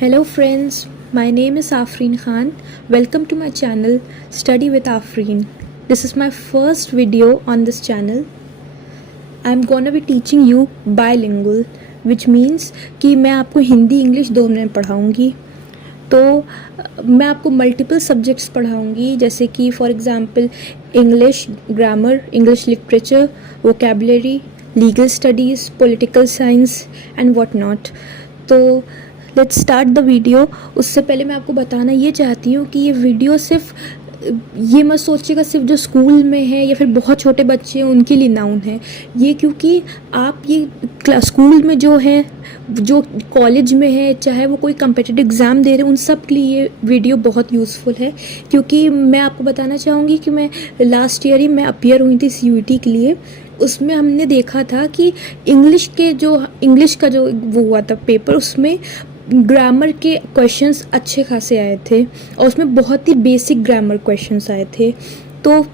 Hello friends, my name is Afreen Khan. Welcome to my channel Study with Afreen. This is my first video on this channel. I'm gonna be teaching you bilingual, which means कि मैं आपको Hindi English दोनों में पढ़ाऊँगी. तो मैं आपको multiple subjects पढ़ाऊँगी, जैसे कि for example English grammar, English literature, vocabulary, legal studies, political science and what not. तो लेट्स स्टार्ट द वीडियो. उससे पहले मैं आपको बताना ये चाहती हूँ कि ये वीडियो सिर्फ ये मत सोचिएगा सिर्फ जो स्कूल में है या फिर बहुत छोटे बच्चे हैं उनके लिए नाउन है ये, क्योंकि आप ये स्कूल में जो है, जो कॉलेज में है, चाहे वो कोई कम्पिटिटिव एग्ज़ाम दे रहे हैं, उन सब के लिए ये वीडियो बहुत यूज़फुल है. क्योंकि मैं आपको बताना चाहूँगी कि मैं लास्ट ईयर ही मैं अपीयर हुई थी CUET के लिए. उसमें हमने देखा था कि इंग्लिश का जो वो हुआ था पेपर, उसमें ग्रामर के क्वेश्चंस अच्छे खासे आए थे और उसमें बहुत ही बेसिक ग्रामर क्वेश्चंस आए थे. तो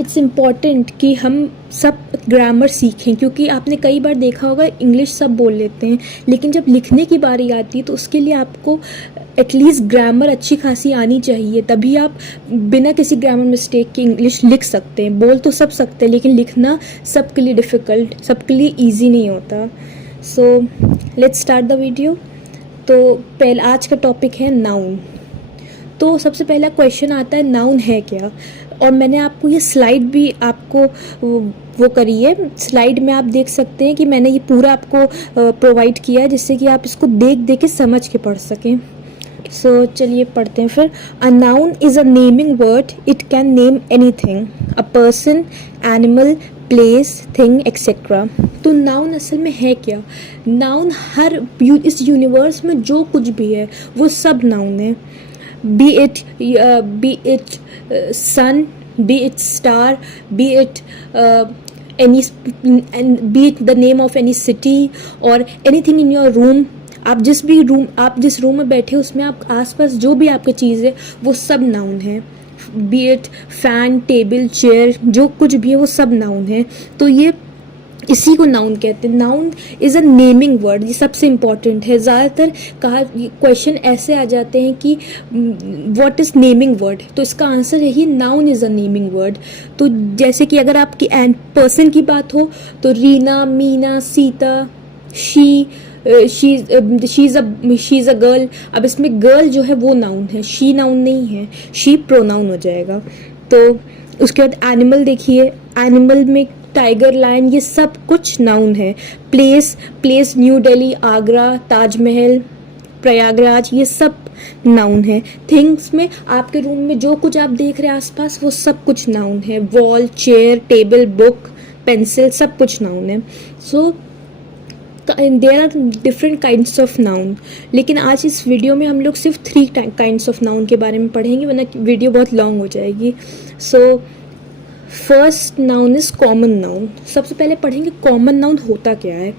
इट्स इम्पॉर्टेंट कि हम सब ग्रामर सीखें, क्योंकि आपने कई बार देखा होगा इंग्लिश सब बोल लेते हैं, लेकिन जब लिखने की बारी आती है तो उसके लिए आपको एटलीस्ट ग्रामर अच्छी खासी आनी चाहिए, तभी आप बिना किसी ग्रामर मिस्टेक के इंग्लिश लिख सकते हैं. बोल तो सब सकते हैं, लेकिन लिखना सबके लिए डिफ़िकल्ट, सबके लिए ईजी नहीं होता. So let's start the video. तो पहले आज का टॉपिक है नाउन. तो सबसे पहला क्वेश्चन आता है नाउन है क्या. और मैंने आपको ये स्लाइड भी आपको वो करी है. स्लाइड में आप देख सकते हैं कि मैंने ये पूरा आपको प्रोवाइड किया है, जिससे कि आप इसको देख देख के समझ के पढ़ सकें. सो चलिए पढ़ते हैं फिर. A noun is a naming word. It can name anything, a person, animal, place, thing etcetera. तो नाउन असल में है क्या. नाउन इस यूनिवर्स में जो कुछ भी है वो सब नाउन है. Be it sun, be it star, be it the name of any city और एनीथिंग इन योर रूम. आप जिस रूम में बैठे उसमें आप आसपास जो भी आपकी चीज़ है वो सब नाउन है. Be it fan, table, chair, जो कुछ भी है वो सब नाउन है. तो ये इसी को नाउन कहते हैं. Noun is a naming word. ये सबसे इम्पॉर्टेंट है. ज़्यादातर क्वेश्चन ऐसे आ जाते हैं कि व्हाट इज़ नेमिंग वर्ड, तो इसका आंसर है ही noun is a naming word. तो जैसे कि अगर आपकी पर्सन की बात हो तो Reena, Meena, Sita, she is a girl. अब इसमें गर्ल जो है वो नाउन है, शी नाउन नहीं है, शी प्रोनाउन हो जाएगा. तो उसके बाद एनिमल देखिए. एनिमल में टाइगर, लायन, ये सब कुछ नाउन है. प्लेस न्यू दिल्ली, आगरा, ताजमहल, प्रयागराज, ये सब नाउन है. थिंग्स में आपके रूम में जो कुछ आप देख रहे हैं आसपास वो सब कुछ नाउन है. Wall, chair, table, book, pencil, सब कुछ नाउन है. So there are different kinds of noun. लेकिन आज इस वीडियो में हम लोग सिर्फ 3 काइंड्स ऑफ नाउन के बारे में पढ़ेंगे, वरना वीडियो बहुत लॉन्ग हो जाएगी. So first noun is common noun. सबसे पहले पढ़ेंगे कॉमन नाउन होता क्या है.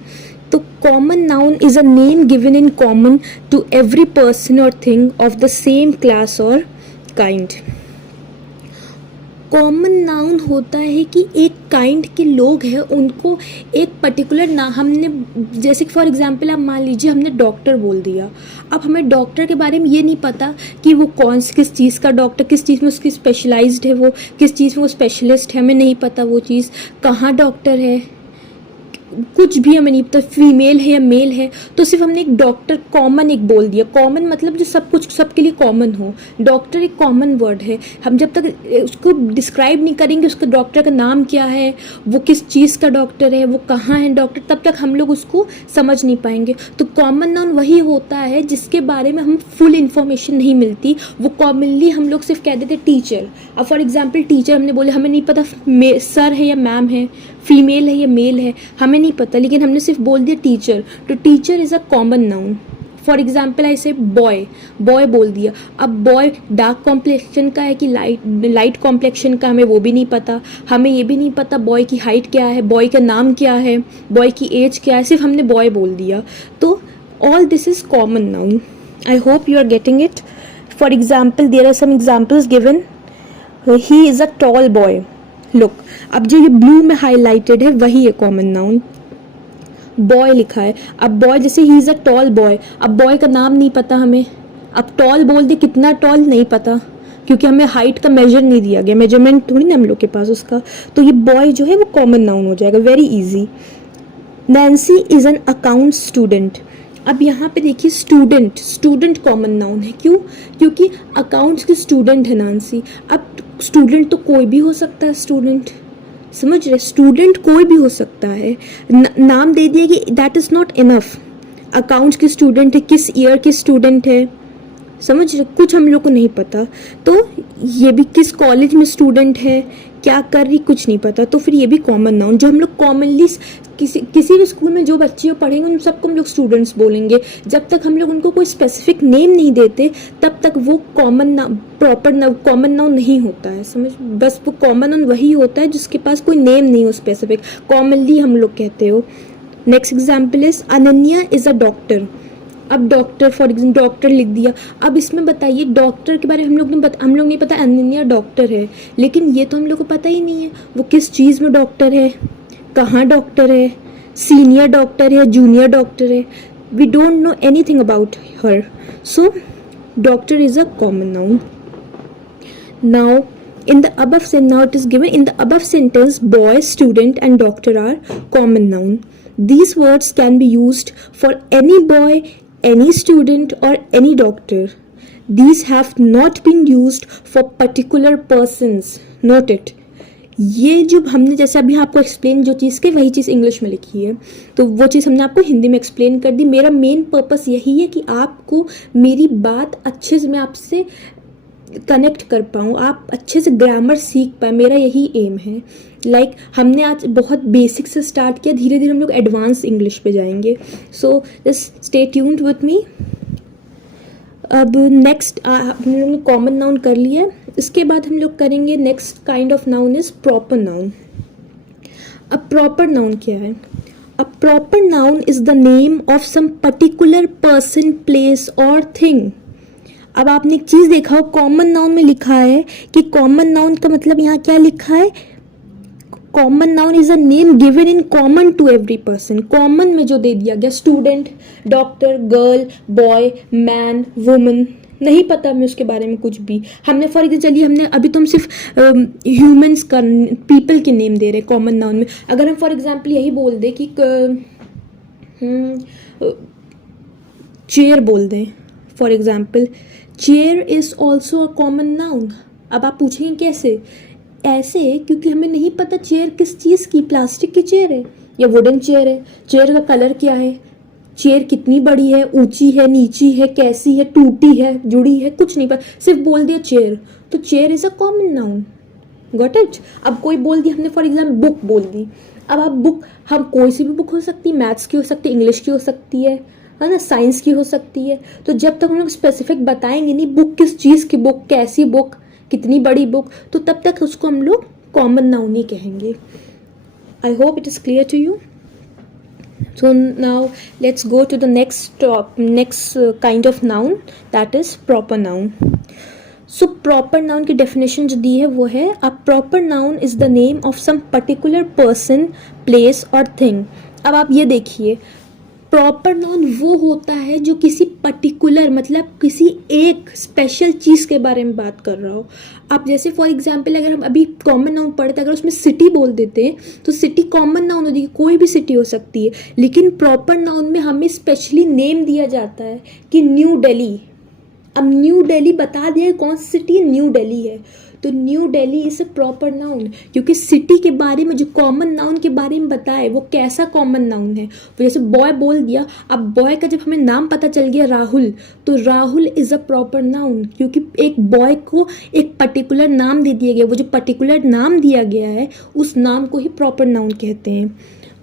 तो common noun is a name given in common to every person और thing of the same class और काइंड. कॉमन नाउन होता है कि एक काइंड के लोग हैं, उनको एक पर्टिकुलर नाम हमने, जैसे कि फॉर एग्जांपल आप मान लीजिए हमने डॉक्टर बोल दिया. अब हमें डॉक्टर के बारे में ये नहीं पता कि वो किस चीज़ का डॉक्टर, किस चीज़ में उसकी स्पेशलाइज्ड है, वो किस चीज़ में वो स्पेशलिस्ट है, हमें नहीं पता वो चीज़ कहाँ डॉक्टर है, कुछ भी हमें नहीं पता, फीमेल है या मेल है. तो सिर्फ हमने एक डॉक्टर कॉमन एक बोल दिया. कॉमन मतलब जो सब कुछ सबके लिए कॉमन हो. डॉक्टर एक कॉमन वर्ड है. हम जब तक उसको डिस्क्राइब नहीं करेंगे उसका डॉक्टर का नाम क्या है, वो किस चीज़ का डॉक्टर है, वो कहाँ है डॉक्टर, तब तक हम लोग उसको समझ नहीं पाएंगे. तो कॉमन नाउन वही होता है जिसके बारे में हम फुल इन्फॉर्मेशन नहीं मिलती. वो कॉमनली हम लोग सिर्फ कह देते टीचर. अब फॉर एग्जाम्पल टीचर हमने बोले, हमें नहीं पता सर है या मैम है, फीमेल है या मेल है, हमें नहीं पता, लेकिन हमने सिर्फ बोल दिया टीचर. तो teacher is a common noun. For example ऐसे बॉय बोल दिया. अब बॉय डार्क कॉम्प्लेक्शन का है कि लाइट कॉम्प्लेक्शन का, हमें वो भी नहीं पता. हमें ये भी नहीं पता बॉय की हाइट क्या है, बॉय का नाम क्या है, बॉय की एज क्या है, सिर्फ हमने बॉय बोल दिया. तो all this is common noun. I hope you are getting it. For example there are some examples given. He is a tall boy. Look, अब जो ये ब्लू में हाईलाइटेड है वही है कॉमन नाउन. बॉय लिखा है, अब बॉय जैसे ही इज़ अ टॉल बॉय, अब बॉय का नाम नहीं पता हमें, अब टॉल बोल दे, कितना टॉल नहीं पता क्योंकि हमें हाइट का मेजर नहीं दिया गया, मेजरमेंट थोड़ी ना हम लोग के पास उसका, तो ये बॉय जो है वो कॉमन नाउन हो जाएगा, very easy. Nancy is an account student, अब यहाँ पे देखिए स्टूडेंट, स्टूडेंट कॉमन नाउन है, क्यों? क्योंकि अकाउंट्स की स्टूडेंट है नैन्सी। अब स्टूडेंट तो कोई भी हो सकता है, स्टूडेंट, समझ रहे, स्टूडेंट कोई भी हो सकता है, नाम दे दिया कि that is not enough. Accounts की स्टूडेंट है, किस ईयर की स्टूडेंट है, समझ रहे, कुछ हम लोग को नहीं पता, तो ये भी किस कॉलेज में स्टूडेंट है, क्या कर रही, कुछ नहीं पता, तो फिर ये भी कॉमन नाउन, जो हम लोग कॉमनली किसी भी स्कूल में जो बच्चे पढ़ेंगे उन सबको हम लोग स्टूडेंट्स बोलेंगे, जब तक हम लोग उनको कोई स्पेसिफिक नेम नहीं देते तब तक वो common noun, proper common noun नहीं होता है, समझ, बस वो कॉमन नाउन वही होता है जिसके पास कोई नेम नहीं हो स्पेसिफिक, कॉमनली हम लोग कहते हो। Next example is Ananya is a doctor, अब डॉक्टर फॉर एग्जाम्पल डॉक्टर लिख दिया, अब इसमें बताइए डॉक्टर के बारे में हम लोग नहीं पता अनन्या डॉक्टर है, लेकिन ये तो हम लोग को पता ही नहीं है वो किस चीज़ में डॉक्टर है, कहाँ डॉक्टर है, सीनियर डॉक्टर है, जूनियर डॉक्टर है, we don't know anything about her, so doctor is a common noun. Now in the above now it is given in the above sentence boy, student and doctor are common noun. These words can be used for any boy, any student or any doctor. These have not been used for particular persons. Note it. ये जो हमने जैसे अभी आपको explain जो चीज़ की वही चीज़ English में लिखी है, तो वो चीज़ हमने आपको हिंदी में एक्सप्लेन कर दी। मेरा मेन पर्पस यही है कि आपको मेरी बात अच्छे से मैं आपसे कनेक्ट कर पाऊँ, आप अच्छे से ग्रामर सीख पाए, मेरा यही एम है। लाइक हमने आज बहुत बेसिक से स्टार्ट किया, धीरे धीरे हम लोग एडवांस इंग्लिश पे जाएंगे, so just stay tuned with me. अब नेक्स्ट हम लोग ने कॉमन नाउन कर लिया, इसके बाद हम लोग करेंगे next kind of noun is proper noun. अब प्रॉपर नाउन क्या है? A proper noun is the name of some particular person, place और थिंग। अब आपने एक चीज़ देखा हो, कॉमन नाउन में लिखा है कि कॉमन नाउन का मतलब यहाँ क्या लिखा है, common noun is a name given in common to every person, common में जो दे दिया गया, student, doctor, girl, boy, man, woman, नहीं पता हमें उसके बारे में कुछ भी, हमने फॉर एग्जाम्पल चलिए हमने अभी तो हम सिर्फ ह्यूमंस का, पीपल के नेम दे रहे हैं कॉमन नाउन में। अगर हम फॉर एग्जाम्पल यही बोल दें कि चेयर बोल दें for example, chair is also a common noun. अब आप पूछेंगे कैसे? ऐसे क्योंकि हमें नहीं पता चेयर किस चीज़ की, प्लास्टिक की चेयर है या वुडन चेयर है, चेयर का कलर क्या है, चेयर कितनी बड़ी है, ऊंची है, नीची है, कैसी है, टूटी है, जुड़ी है, कुछ नहीं पता, सिर्फ बोल दिया चेयर, तो chair is a common noun. Got it? अब कोई बोल दिया हमने फॉर एग्जाम्पल बुक बोल दी, अब आप बुक, हम कोई सी भी बुक हो सकती है, मैथ्स की हो सकती है, इंग्लिश की हो सकती है ना, साइंस की हो सकती है, तो जब तक हम लोग स्पेसिफिक बताएंगे नहीं बुक किस चीज़ की बुक, कैसी बुक, कितनी बड़ी बुक, तो तब तक उसको हम लोग कॉमन नाउन ही कहेंगे। I hope it is clear to you. So now let's go to the next kind of noun, that is proper noun. So proper noun की definition जो दी है वो है, a proper noun is the name of some particular person, place or thing. अब आप ये देखिए, proper noun वो होता है जो किसी पर्टिकुलर, मतलब किसी एक स्पेशल चीज़ के बारे में बात कर रहा हो। आप जैसे फॉर एग्जांपल अगर हम अभी कॉमन नाउन पढ़ते, अगर उसमें सिटी बोल देते हैं तो सिटी कॉमन नाउन होती है, कोई भी सिटी हो सकती है, लेकिन प्रॉपर नाउन में हमें स्पेशली नेम दिया जाता है कि न्यू दिल्ली। अब न्यू दिल्ली बता दिया कौन सी सिटी है, न्यू दिल्ली है, तो new Delhi is a proper noun, क्योंकि सिटी के बारे में जो कॉमन नाउन के बारे में बताए वो कैसा कॉमन नाउन है। तो जैसे बॉय बोल दिया, अब बॉय का जब हमें नाम पता चल गया राहुल, तो Rahul is a proper noun, क्योंकि एक बॉय को एक पर्टिकुलर नाम दे दिया गया, वो जो पर्टिकुलर नाम दिया गया है उस नाम को ही प्रॉपर नाउन कहते हैं।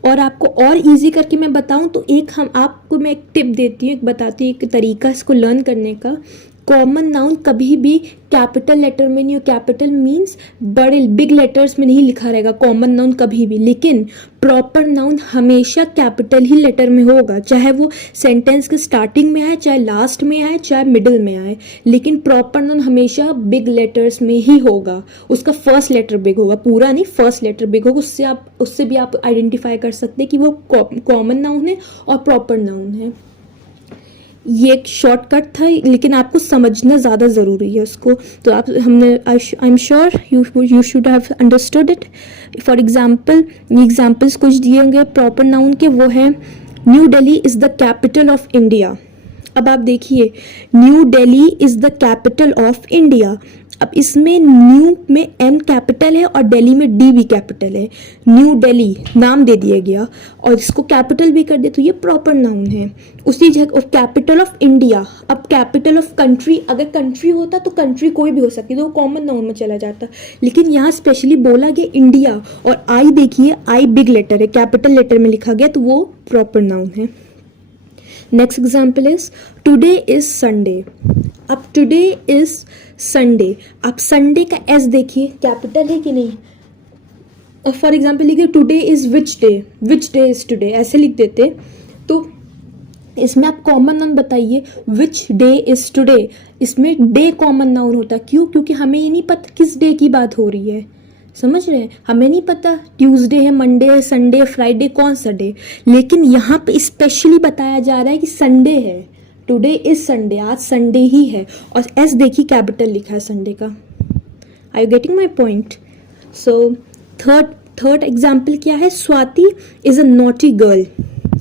और आपको और इजी करके मैं बताऊं तो एक हम आपको मैं एक टिप देती हूँ, एक बताती हूँ एक तरीका इसको लर्न करने का, कॉमन नाउन कभी भी कैपिटल लेटर में नहीं हो, कैपिटल मीन्स बड़े बिग लेटर्स में नहीं लिखा रहेगा कॉमन नाउन कभी भी, लेकिन प्रॉपर नाउन हमेशा कैपिटल ही लेटर में होगा, चाहे वो सेंटेंस के स्टार्टिंग में आए, चाहे लास्ट में आए, चाहे मिडिल में आए, लेकिन प्रॉपर नाउन हमेशा बिग लेटर्स में ही होगा। उसका फर्स्ट लेटर बिग होगा, पूरा नहीं, फर्स्ट लेटर बिग होगा। उससे भी आप आइडेंटिफाई कर सकते हैं कि वो कॉमन नाउन है और प्रॉपर नाउन है। ये एक शॉर्टकट था, लेकिन आपको समझना ज़्यादा ज़रूरी है उसको, तो I am sure you should have understood it. For example, examples कुछ दिए होंगे प्रॉपर नाउन के, वो है new Delhi is the capital of India. अब आप देखिए, new Delhi is the capital of India. अब इसमें न्यू में एन कैपिटल है और दिल्ली में डी भी कैपिटल है। न्यू दिल्ली नाम दे दिया गया और इसको कैपिटल भी कर दिया, तो ये प्रॉपर नाउन है। उसी जगह और कैपिटल ऑफ इंडिया, अब कैपिटल ऑफ कंट्री, अगर कंट्री होता तो कंट्री कोई भी हो सकती, तो वो कॉमन नाउन में चला जाता, लेकिन यहाँ स्पेशली बोला गया इंडिया, और आई देखिए, आई बिग लेटर है, कैपिटल लेटर में लिखा गया, तो वो प्रॉपर नाउन है। Next example is today is Sunday. अब टुडे इज संडे, अब संडे का एस देखिए कैपिटल है कि नहीं। फॉर एग्जाम्पल लिखिए today is which day is today, ऐसे लिख देते, तो इसमें आप कॉमन नाउन बताइए, विच डे इज टुडे, इसमें डे कॉमन नाउन होता है। क्यों? क्योंकि हमें ये नहीं पता किस डे की बात हो रही है, समझ रहे हैं, हमें नहीं पता ट्यूसडे है, मंडे है, संडे, फ्राइडे, कौन सा डे, लेकिन यहाँ पे स्पेशली बताया जा रहा है कि संडे है, टुडे इज संडे, आज संडे ही है, और एस देखिए कैपिटल लिखा है संडे का। Are you getting my point? So third example क्या है, Swati is a naughty girl.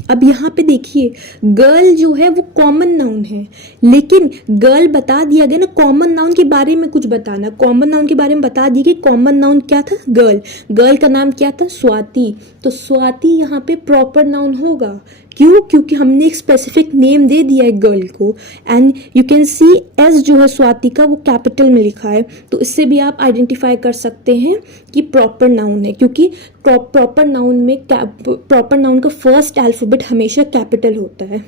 अब यहाँ पे देखिए, गर्ल जो है वो कॉमन नाउन है, लेकिन गर्ल बता दिया गया ना, कॉमन नाउन के बारे में कुछ बताना, कॉमन नाउन के बारे में बता दिया कि कॉमन नाउन क्या था, गर्ल, गर्ल का नाम क्या था, स्वाति, तो स्वाति यहाँ पे प्रॉपर नाउन होगा। क्यों? क्योंकि हमने एक स्पेसिफिक नेम दे दिया है गर्ल को, and you can see S जो है स्वाति का वो कैपिटल में लिखा है, तो इससे भी आप आइडेंटिफाई कर सकते हैं कि प्रॉपर नाउन है, क्योंकि प्रॉपर नाउन में प्रॉपर नाउन का फर्स्ट अल्फाबेट हमेशा कैपिटल होता है।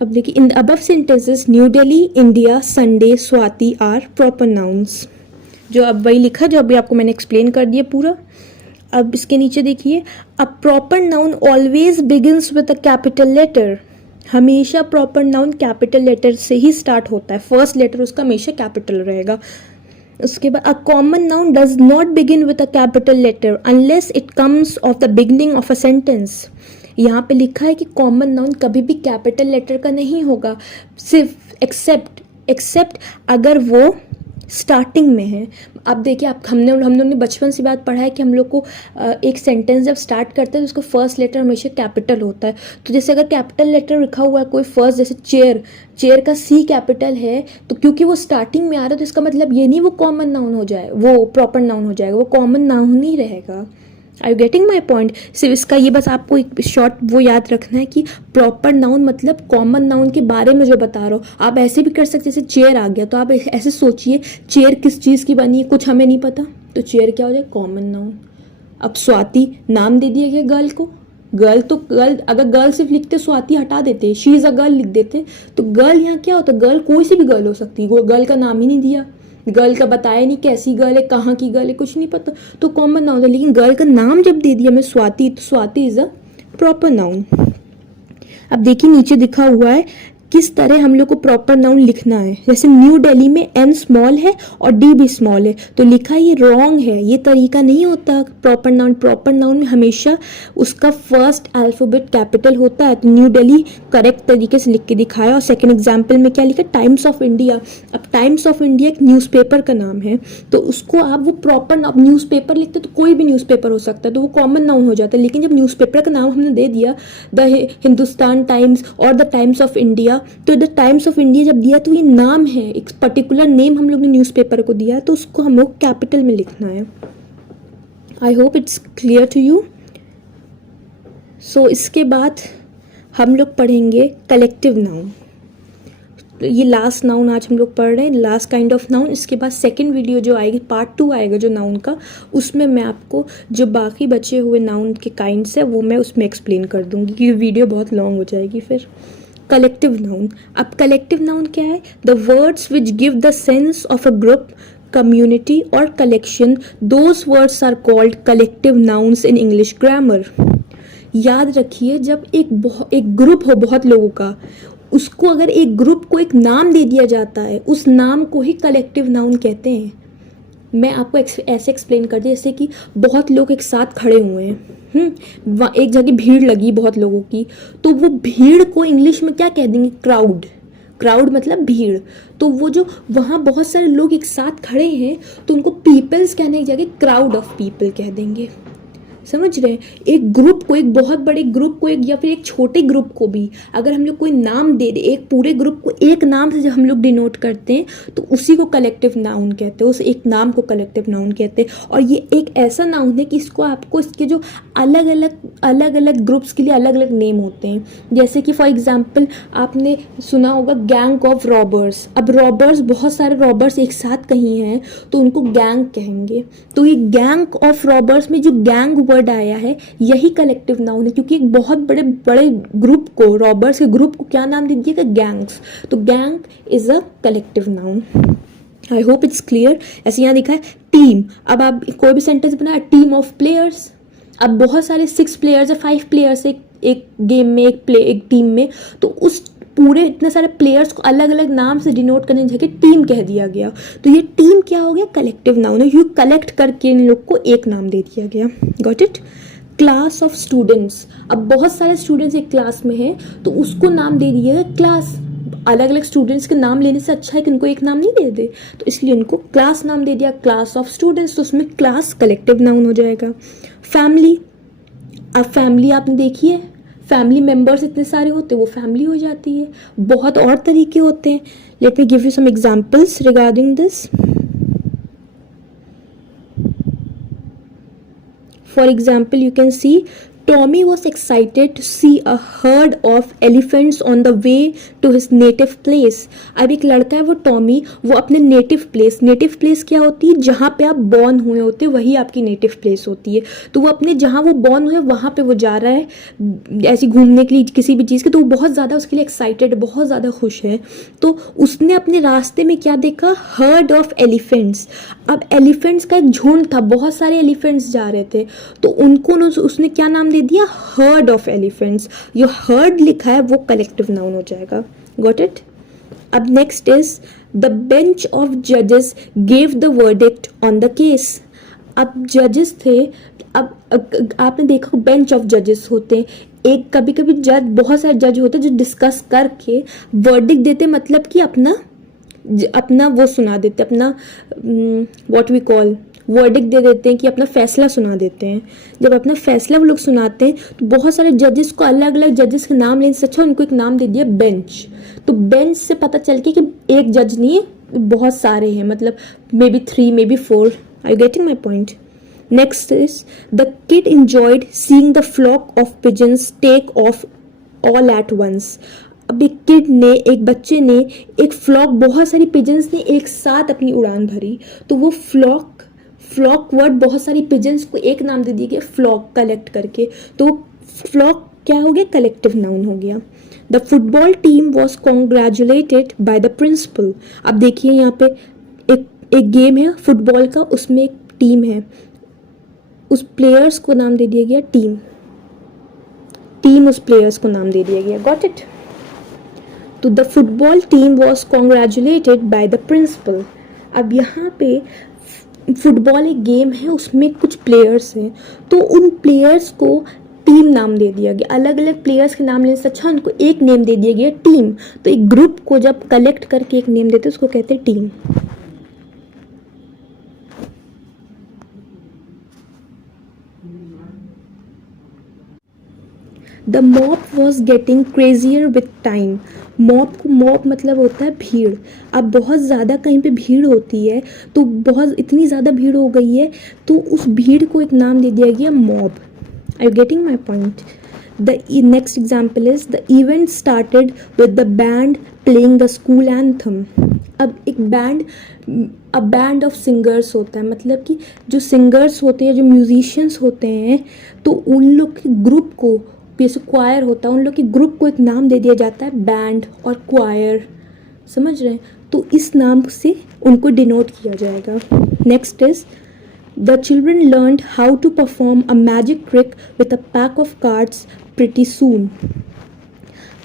अब देखिए, in the above sentences New Delhi, India, Sunday, Swati are proper nouns. जो अब वही लिखा जो अभी आपको मैंने एक्सप्लेन कर दिया पूरा। अब इसके नीचे देखिए, a proper noun always begins with a capital letter. हमेशा प्रॉपर नाउन कैपिटल लेटर से ही स्टार्ट होता है, फर्स्ट लेटर उसका हमेशा कैपिटल रहेगा। उसके बाद, a common noun does not begin with a capital letter unless it comes of the beginning of a sentence. यहाँ पे लिखा है कि कॉमन नाउन कभी भी कैपिटल लेटर का नहीं होगा, सिर्फ एक्सेप्ट अगर वो स्टार्टिंग में है। अब देखिए, आप हम लोग ने बचपन से बात पढ़ा है कि हम लोग को एक सेंटेंस जब स्टार्ट करते हैं तो उसका फर्स्ट लेटर हमेशा कैपिटल होता है। तो जैसे अगर कैपिटल लेटर लिखा हुआ है कोई फर्स्ट, जैसे चेयर का सी कैपिटल है, तो क्योंकि वो स्टार्टिंग में आ रहा है तो इसका मतलब ये नहीं वो कॉमन नाउन हो जाए, वो प्रॉपर नाउन हो जाएगा, वो कॉमन नाउन ही रहेगा। Are you getting my point? सिर्फ इसका ये बस आपको एक शॉर्ट वो याद रखना है कि प्रॉपर नाउन मतलब कॉमन नाउन के बारे में जो बता रहा हो। आप ऐसे भी कर सकते, जैसे चेयर आ गया तो आप ऐसे सोचिए, चेयर किस चीज़ की बनी है, कुछ हमें नहीं पता, तो चेयर क्या हो जाए, कॉमन नाउन। अब स्वाति नाम दे दिया गया गर्ल को, गर्ल तो गर्ल, अगर गर्ल सिर्फ लिखते स्वाति हटा देते, शी इज़ अ गर्ल लिख देते, तो गर्ल यहाँ क्या होता, गर्ल कोई सी भी गर्ल हो सकती है, वो गर्ल का नाम ही नहीं दिया, गर्ल का बताया नहीं कैसी गर्ल है, कहाँ की गर्ल है, कुछ नहीं पता, तो कॉमन नाउन है। लेकिन गर्ल का नाम जब दे दिया मैं स्वाति, तो Swati is a proper noun. अब देखिए नीचे दिखा हुआ है किस तरह हम लोग को प्रॉपर नाउन लिखना है। जैसे न्यू दिल्ली में एन स्मॉल है और डी भी स्मॉल है, तो लिखा ये रॉन्ग है, ये तरीका नहीं होता प्रॉपर नाउन में हमेशा उसका फर्स्ट अल्फाबेट कैपिटल होता है। तो न्यू दिल्ली करेक्ट तरीके से लिख के दिखाया। और सेकंड एग्जांपल में क्या लिखा, टाइम्स ऑफ इंडिया। अब टाइम्स ऑफ इंडिया एक न्यूज़पेपर का नाम है, तो उसको आप वो प्रॉपर न्यूज़पेपर लिखते तो कोई भी न्यूज़पेपर हो सकता है, तो वो कॉमन नाउन हो जाता है। लेकिन जब न्यूज़पेपर का नाम हमने दे दिया द हिंदुस्तान टाइम्स और द टाइम्स ऑफ इंडिया, तो द टाइम्स ऑफ इंडिया जब दिया तो ये नाम है, एक पर्टिकुलर नेम हम लोग ने न्यूज़पेपर को दिया है, तो उसको हम लोग कैपिटल में लिखना है। I hope it's clear to you. So इसके बाद हम लोग पढ़ेंगे कलेक्टिव नाउन। ये लास्ट नाउन आज हम लोग पढ़ रहे हैं, लास्ट काइंड ऑफ नाउन। इसके बाद सेकंड वीडियो जो आएगी, पार्ट 2 आएगा जो नाउन का, उसमें मैं आपको जो बाकी बचे हुए नाउन के काइंड्स है वो मैं उसमें एक्सप्लेन कर दूंगी, क्योंकि वीडियो बहुत लॉन्ग हो जाएगी फिर। Collective noun. अब कलेक्टिव नाउन क्या है? The words which give the sense of a group, community और collection, those words are called collective nouns in English grammar. याद रखिए, जब एक ग्रुप हो बहुत लोगों का, उसको अगर एक ग्रुप को एक नाम दे दिया जाता है, उस नाम को ही कलेक्टिव नाउन कहते हैं। मैं आपको ऐसे एक्सप्लेन कर दिया, जैसे कि बहुत लोग एक साथ खड़े हुए हैं, एक जगह भीड़ लगी बहुत लोगों की, तो वो भीड़ को इंग्लिश में क्या कह देंगे? क्राउड। क्राउड मतलब भीड़। तो वो जो वहाँ बहुत सारे लोग एक साथ खड़े हैं, तो उनको पीपल्स कहने की जगह क्राउड ऑफ पीपल कह देंगे। समझ रहे हैं? एक ग्रुप को, एक बहुत बड़े ग्रुप को, एक या फिर एक छोटे ग्रुप को भी अगर हम लोग कोई नाम दे दे, एक पूरे ग्रुप को एक नाम से जब हम लोग डिनोट करते हैं, तो उसी को कलेक्टिव नाउन कहते हैं। उस एक नाम को कलेक्टिव नाउन कहते हैं। और ये एक ऐसा नाउन है कि इसको आपको, इसके जो अलग अलग ग्रुप्स के लिए अलग अलग नेम होते हैं। जैसे कि फॉर एग्जाम्पल आपने सुना होगा गैंग ऑफ रॉबर्स। अब रॉबर्स, बहुत सारे रॉबर्स एक साथ कहीं हैं, तो उनको गैंग कहेंगे। तो ये गैंग ऑफ रॉबर्स में जो गैंग वर्ड आया है, यही कलेक्टिव नाउन है, क्योंकि एक बहुत बड़े बड़े ग्रुप को, रॉबर्स के ग्रुप को क्या नाम दे दिएगा? गैंग्स। तो gang is a collective noun. I hope it's clear. ऐसे यहाँ लिखा है टीम। अब आप कोई भी सेंटेंस बनाए, टीम ऑफ प्लेयर्स। अब बहुत सारे 6 प्लेयर्स या 5 प्लेयर्स एक गेम में, एक टीम में, तो उस पूरे इतने सारे प्लेयर्स को अलग अलग नाम से डिनोट करने की जगह टीम कह दिया गया। तो ये टीम क्या हो गया? कलेक्टिव नाउन है। यू कलेक्ट करके इन लोग को एक नाम दे दिया गया। Got it? Class of students. अब बहुत सारे स्टूडेंट्स एक क्लास में हैं, तो उसको नाम दे दिया गया क्लास। अलग अलग स्टूडेंट्स के नाम लेने से अच्छा है कि उनको एक नाम नहीं दे दे, तो इसलिए उनको क्लास नाम दे दिया, क्लास ऑफ स्टूडेंट्स। तो उसमें क्लास कलेक्टिव नाउन हो जाएगा। फैमिली। अब फैमिली आपने देखी है, फैमिली मेंबर्स इतने सारे होते हैं, वो फैमिली हो जाती है। बहुत और तरीके होते हैं। Let me give you some examples regarding this. For example, you can see Tommy was excited to see a herd of elephants on the way to his native place. अब एक लड़का है वो टॉमी, वो अपने नेटिव प्लेस क्या होती है? जहाँ पे आप बॉर्न हुए होते हैं वही आपकी नेटिव प्लेस होती है। तो वो अपने जहाँ वो बॉर्न हुए वहाँ पे वो जा रहा है ऐसी घूमने के लिए, किसी भी चीज़ के, तो वो बहुत ज़्यादा उसके लिए एक्साइटेड, बहुत ज़्यादा खुश है। तो उसने अपने रास्ते में क्या देखा? Heard of elephants. अब एलिफेंट्स का एक झुंड था, बहुत सारे एलिफेंट्स जा रहे थे, तो उनको उसने क्या नाम दे दिया? Herd of elephants. जो हर्ड लिखा है वो कलेक्टिव नाउन हो जाएगा। Got it? अब next is the bench of जजेस gave the verdict on the case. अब जजेस थे, अब आपने देखा बेंच ऑफ जजेस होते हैं, एक कभी कभी जज, बहुत सारे जज होते हैं जो डिस्कस करके वर्डिक्ट देते, मतलब कि अपना वो सुना देते, अपना व्हाट वी कॉल वर्डिक्ट दे देते हैं, कि अपना फैसला सुना देते हैं। जब अपना फैसला वो लोग सुनाते हैं, तो बहुत सारे जजेस को, अलग अलग जजेस के नाम लेने से अच्छा उनको एक नाम दे दिया बेंच। तो बेंच से पता चल के कि एक जज नहीं है, बहुत सारे हैं, मतलब maybe 3 maybe 4। Are you getting my point? Next is the kid enjoyed seeing the flock of pigeons take off all at once. अब एक किड ने, एक बच्चे ने, एक फ्लॉक, बहुत सारी पिजन्स ने एक साथ अपनी उड़ान भरी, तो वो फ्लॉक वर्ड, बहुत सारी पिजन्स को एक नाम दे दिया गया फ्लॉक कलेक्ट करके, तो फ्लॉक क्या हो गया? कलेक्टिव नाउन हो गया। The football team was congratulated by the principal. अब देखिए यहाँ पे एक गेम है फुटबॉल का, उसमें एक टीम है, उस प्लेयर्स को नाम दे दिया गया टीम उस प्लेयर्स को नाम दे दिया गया। Got it? तो the football team was congratulated by the principal. अब यहाँ पे फुटबॉल एक गेम है, उसमें कुछ प्लेयर्स हैं, तो उन प्लेयर्स को टीम नाम दे दिया गया। अलग अलग प्लेयर्स के नाम लेने से अच्छा उनको एक नेम दे दिया गया, टीम। तो एक ग्रुप को जब कलेक्ट करके एक नेम देते उसको कहते हैं team. The mob was getting crazier with time. Mob मतलब होता है भीड़। अब बहुत ज़्यादा कहीं पे भीड़ होती है, तो बहुत इतनी ज़्यादा भीड़ हो गई है, तो उस भीड़ को एक नाम दे दिया गया mob. Are you getting my point? The next example is the event started with the band playing the school anthem. अब एक बैंड ऑफ सिंगर्स होता है, मतलब कि जो सिंगर्स होते हैं, जो म्यूजिशियंस होते हैं, तो उन लोग के ग्रुप को जैसे क्वायर होता है, उन लोग के ग्रुप को एक नाम दे दिया जाता है बैंड और क्वायर, समझ रहे हैं? तो इस नाम से उनको डिनोट किया जाएगा. Next is the children learned how to perform a magic trick with a pack of cards pretty soon.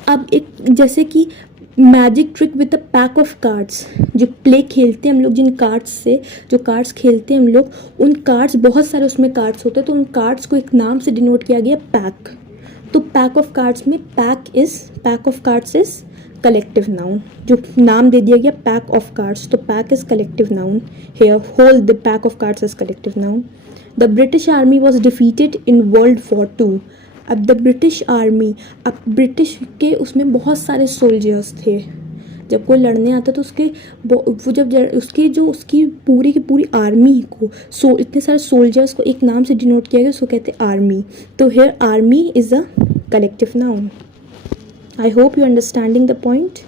अब एक जैसे कि magic trick with a pack of cards, जो प्ले खेलते हैं हम लोग, जिन कार्ड्स से जो कार्ड्स खेलते हैं हम लोग, उन कार्ड्स बहुत सारे उसमें कार्ड्स होते हैं, तो उन कार्ड्स को एक नाम से डिनोट किया गया पैक. तो पैक ऑफ कार्ड्स में pack of cards is collective noun. जो नाम दे दिया गया पैक ऑफ कार्ड्स, तो pack is collective noun. Here whole the pack of cards is collective noun. The British army was defeated in world war 2. अब the British army, अब British के उसमें बहुत सारे सोल्जर्स थे. जब कोई लड़ने आता तो उसके वो जब उसके जो उसकी पूरी की पूरी आर्मी को इतने सारे सोल्जर्स को एक नाम से डिनोट किया गया, उसको कहते हैं आर्मी. तो here army is a collective noun. I hope you're understanding the point.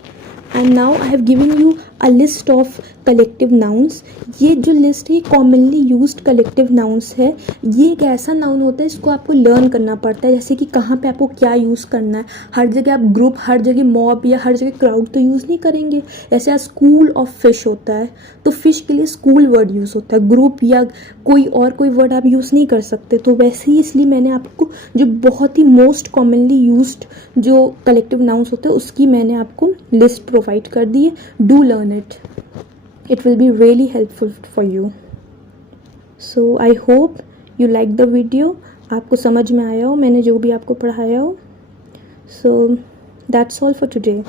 And now I have given you a list of collective nouns. ये जो लिस्ट है कॉमनली यूज्ड कलेक्टिव नाउन्स है. ये एक ऐसा नाउन होता है इसको आपको लर्न करना पड़ता है, जैसे कि कहाँ पे आपको क्या यूज़ करना है. हर जगह आप ग्रुप, हर जगह मॉब या हर जगह क्राउड तो यूज़ नहीं करेंगे. जैसे आज स्कूल ऑफ फिश होता है तो फिश के लिए स्कूल वर्ड यूज़ होता है, ग्रुप या कोई वर्ड आप यूज़ नहीं कर सकते. तो वैसे ही इसलिए मैंने आपको जो बहुत ही मोस्ट कॉमनली यूज्ड जो कलेक्टिव नाउन्स होते हैं उसकी मैंने आपको लिस्ट प्रोवाइड कर दी है. Do learn it. It will be really helpful for you. So I hope you like the video. आपको समझ में आया हो मैंने जो भी आपको पढ़ाया हो. So that's all for today.